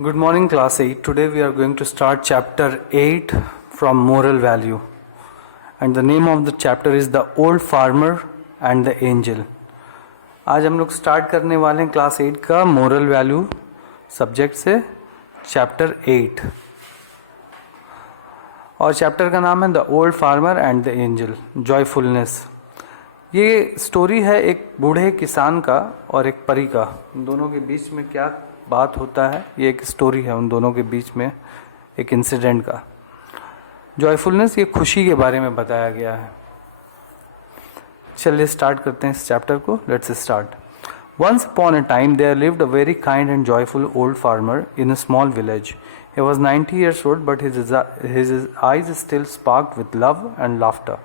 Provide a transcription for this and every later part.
Good morning, class 8. Today we are going to start chapter 8 from moral value. And the name of the chapter is The Old Farmer and the Angel. आज हम लोग start करने वाले हैं class 8 का moral value subject से chapter 8. और chapter का नाम है the old farmer and the angel, joyfulness. ये स्टोरी है एक बूढ़े किसान का और एक परी का. उन दोनों के बीच में क्या बात होता है, ये एक स्टोरी है उन दोनों के बीच में एक इंसिडेंट का. जॉयफुलनेस ये खुशी के बारे में बताया गया है. चलिए स्टार्ट करते हैं इस चैप्टर को. Let's start. Once upon a time there lived a very kind and joyful old farmer in a small village. He was 90 years old, but his eyes still sparkled with love and laughter.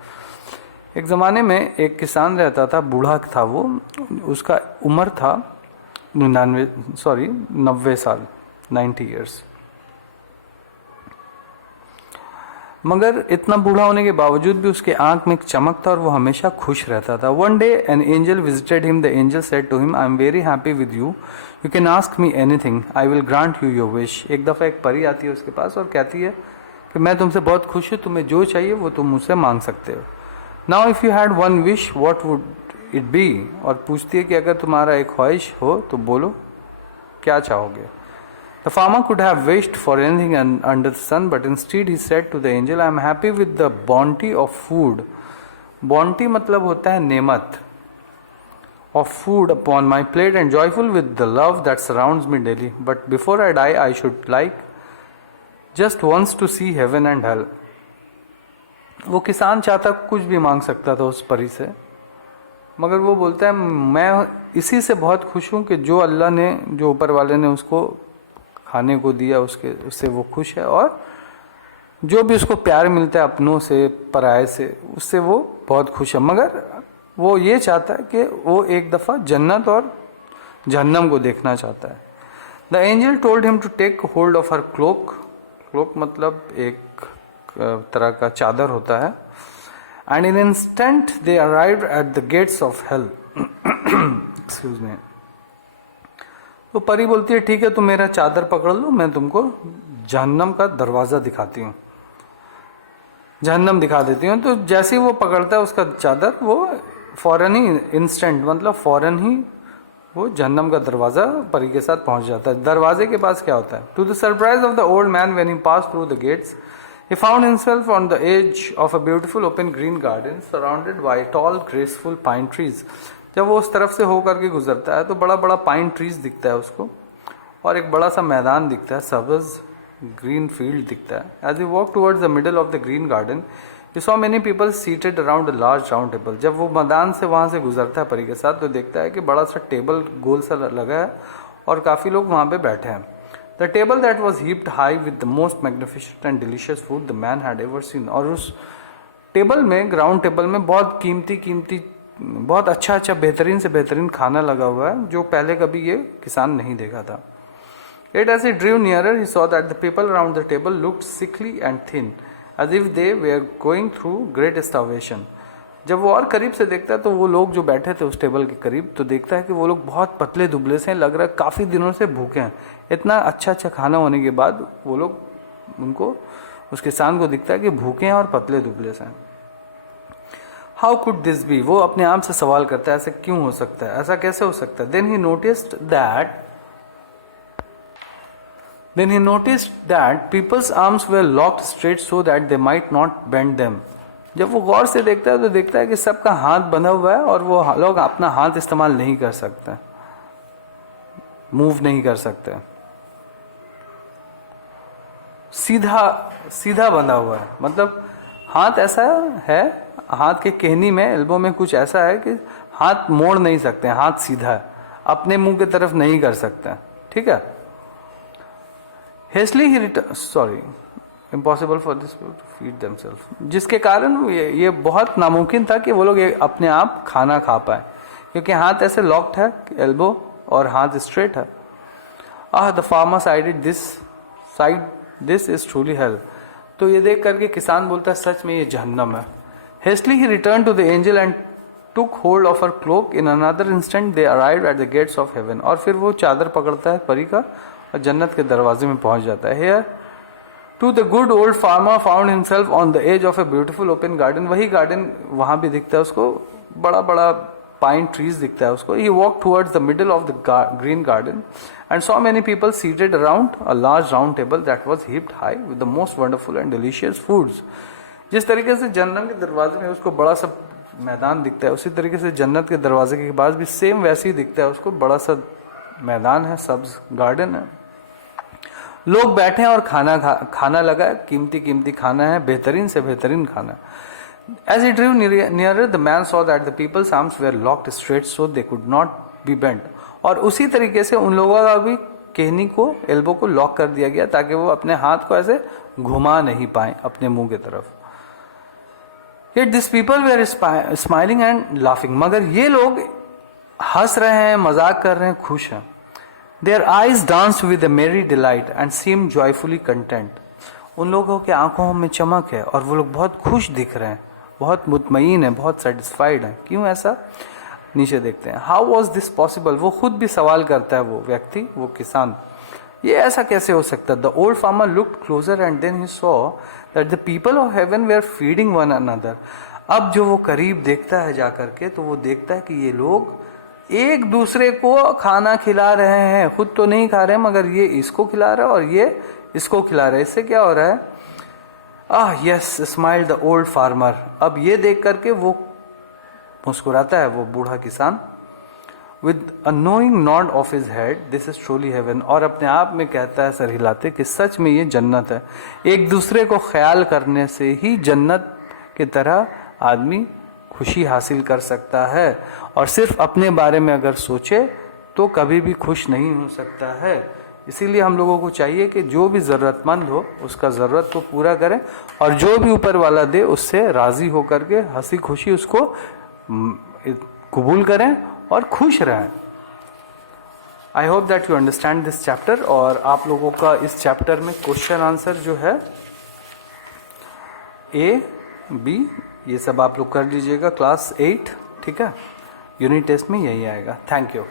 एक ज़माने में एक किसान रहता था, बूढ़ा था वो. उसका उम्र था 90 साल, 90 years. मगर इतना बूढ़ा होने के बावजूद भी उसके आंख में एक चमक था और वो हमेशा खुश रहता था. One day an angel visited him. The angel said to him, I am very happy with you. You can ask me anything. I will grant you your wish. एक दफ़ा एक परी आती है उसके पास और कहती है कि मैं तुमसे बहुत खुश हूँ, तुम्हें जो चाहिए वो तुम मुझसे मांग सकते हो. Now if you had one wish, what would it be? और पूछती है कि अगर तुम्हारा एक ख्वाहिश हो तो बोलो, क्या चाहोगे. The farmer could have wished for anything under the sun, but instead he said to the angel, I am happy with the bounty of food. Bounty मतलब होता है नेमत. Of food upon my plate and joyful with the love that surrounds me daily. But before I die, I should like just once to see heaven and hell. वो किसान चाहता कुछ भी मांग सकता था उस परी से, मगर वो बोलता है मैं इसी से बहुत खुश हूँ कि जो अल्लाह ने, जो ऊपर वाले ने उसको खाने को दिया, उससे वो खुश है. और जो भी उसको प्यार मिलता है अपनों से, पराये से, उससे वो बहुत खुश है. मगर वो ये चाहता है कि वो एक दफ़ा जन्नत और जहन्नम को देखना चाहता है. The angel told him to take hold of her cloak. Cloak मतलब एक तरह का चादर होता है. And in instant they arrived at the gates of hell. Excuse me. तो परी बोलती है ठीक है, तुम मेरा चादर पकड़ लो, मैं तुमको जहन्नम का दरवाजा दिखाती हूँ, जहन्नम दिखा देती हूँ. तो जैसे ही वो पकड़ता है उसका चादर, वो फौरन ही, इंस्टेंट मतलब फौरन ही वो जहन्नम का दरवाजा परी के साथ पहुंच जाता है. दरवाजे के पास क्या होता है? To the surprise of the old man when he pass through the gates, he found himself on the edge of a beautiful open green garden surrounded by tall graceful pine trees. जब वो उस तरफ से होकर के गुजरता है तो बड़ा बड़ा पाइन ट्रीज दिखता है उसको, और एक बड़ा सा मैदान दिखता है, सब्ज ग्रीन फील्ड दिखता है. As he walked towards the middle of the green garden, he saw many people seated around a large round table. जब वो मैदान से वहाँ से गुजरता है परी के साथ तो देखता है कि बड़ा सा टेबल गोल सा लगा है और काफ़ी लोग वहाँ पे बैठे हैं. The table that was heaped high with the most magnificent and delicious food the man had ever seen. और उस टेबल में, ग्राउंड टेबल में बहुत कीमती बहुत अच्छा बेहतरीन से बेहतरीन खाना लगा हुआ है जो पहले कभी ये किसान नहीं देखा था. Yet as he drew nearer, he saw that the people around the table looked sickly and thin, as if they were going through great starvation. जब वो और करीब से देखता है तो वो लोग जो बैठे थे उस टेबल के करीब, तो देखता है कि वो लोग बहुत पतले दुबले से, लग रहा है काफ़ी दिनों से भूखे हैं. इतना अच्छा खाना होने के बाद वो लोग, उनको, उस किसान को दिखता है कि भूखे हैं और पतले दुबले से हैं. How could this be? वो अपने आप से सवाल करता है, ऐसा क्यों हो सकता है, ऐसा कैसे हो सकता है. Then he noticed that people's arms were locked straight so that they might not bend them. जब वो गौर से देखता है तो देखता है कि सबका हाथ बंधा हुआ है और वो लोग अपना हाथ इस्तेमाल नहीं कर सकते, मूव नहीं कर सकते, सीधा बंधा हुआ है. मतलब हाथ ऐसा है, हाथ के कहनी में, एल्बो में कुछ ऐसा है कि हाथ मोड़ नहीं सकते, हाथ सीधा है, अपने मुंह की तरफ नहीं कर सकते. ठीक है. Hastily he impossible for this people to feed themselves. जिसके कारण ये बहुत नामुमकिन था कि वो लोग अपने आप खाना खा पाए, क्योंकि हाथ ऐसे लॉक्ड है, एल्बो, और हाथ स्ट्रेट है. The farmer sided this is truly hello. तो ये देख करके किसान बोलता है सच में ये जहन्नम है. Hastily he return to the angel and took hold of her cloak. In another instant they arrived at the gates of heaven. और फिर वो चादर पकड़ता है परी का और जन्नत के दरवाजे में पहुंच जाता है। Here to the good old farmer found himself on the edge of a beautiful open garden. वही गार्डन वहां भी दिखता है उसको, बड़ा बड़ा पाइन ट्रीज दिखता है उसको. He walked towards the middle of the green garden and saw many people seated around a large round table that was heaped high with the most wonderful and delicious foods. जिस तरीके से जन्नत के दरवाजे में उसको बड़ा सा मैदान दिखता है, उसी तरीके से जन्नत के दरवाजे के पास भी सेम वैसे ही दिखता है उसको, बड़ा सा मैदान है, सब्ज गार्डन है. लोग बैठे हैं और खाना लगा है, कीमती कीमती खाना है, बेहतरीन से बेहतरीन खाना. As he drew nearer, the man saw that the people's arms were locked straight so they could not be bent. और उसी तरीके से उन लोगों का भी कहनी को, एल्बो को लॉक कर दिया गया ताकि वो अपने हाथ को ऐसे घुमा नहीं पाए अपने मुंह की तरफ. Yet these people were smiling and laughing. मगर ये लोग हंस रहे हैं, मजाक कर रहे हैं, खुश हैं. Their eyes danced with a merry delight and seemed joyfully content. उन लोगों के आंखों में चमक है और वो लोग बहुत खुश दिख रहे हैं, बहुत मुतमईन है, बहुत सेटिस्फाइड है. क्यों ऐसा? नीचे देखते हैं. How was this possible? वो खुद भी सवाल करता है, वो व्यक्ति, वो किसान, ये ऐसा कैसे हो सकता? The old farmer looked closer and then he saw that the people of heaven were feeding one another. अब जो वो करीब देखता है जाकर के, तो वो देखता है कि ये लोग एक दूसरे को खाना खिला रहे हैं. खुद तो नहीं खा रहे मगर ये इसको खिला रहा है और ये इसको खिला रहे. इससे क्या हो रहा है? Yes, smiled the old farmer. अब ये देख करके वो मुस्कुराता है, वो बूढ़ा किसान. With a knowing nod of his head, this is truly heaven. और अपने आप में कहता है सर हिलाते कि सच में ये जन्नत है. एक दूसरे को ख्याल करने से ही जन्नत की तरह आदमी खुशी हासिल कर सकता है. और सिर्फ अपने बारे में अगर सोचे तो कभी भी खुश नहीं हो सकता है. इसीलिए हम लोगों को चाहिए कि जो भी जरूरतमंद हो उसका जरूरत को पूरा करें और जो भी ऊपर वाला दे उससे राजी होकर के हंसी खुशी उसको कबूल करें और खुश रहें. I hope that you understand this chapter. और आप लोगों का इस चैप्टर में क्वेश्चन आंसर जो है A, B ये सब आप लोग कर लीजिएगा क्लास 8. ठीक है, यूनिट टेस्ट में यही आएगा. Thank you.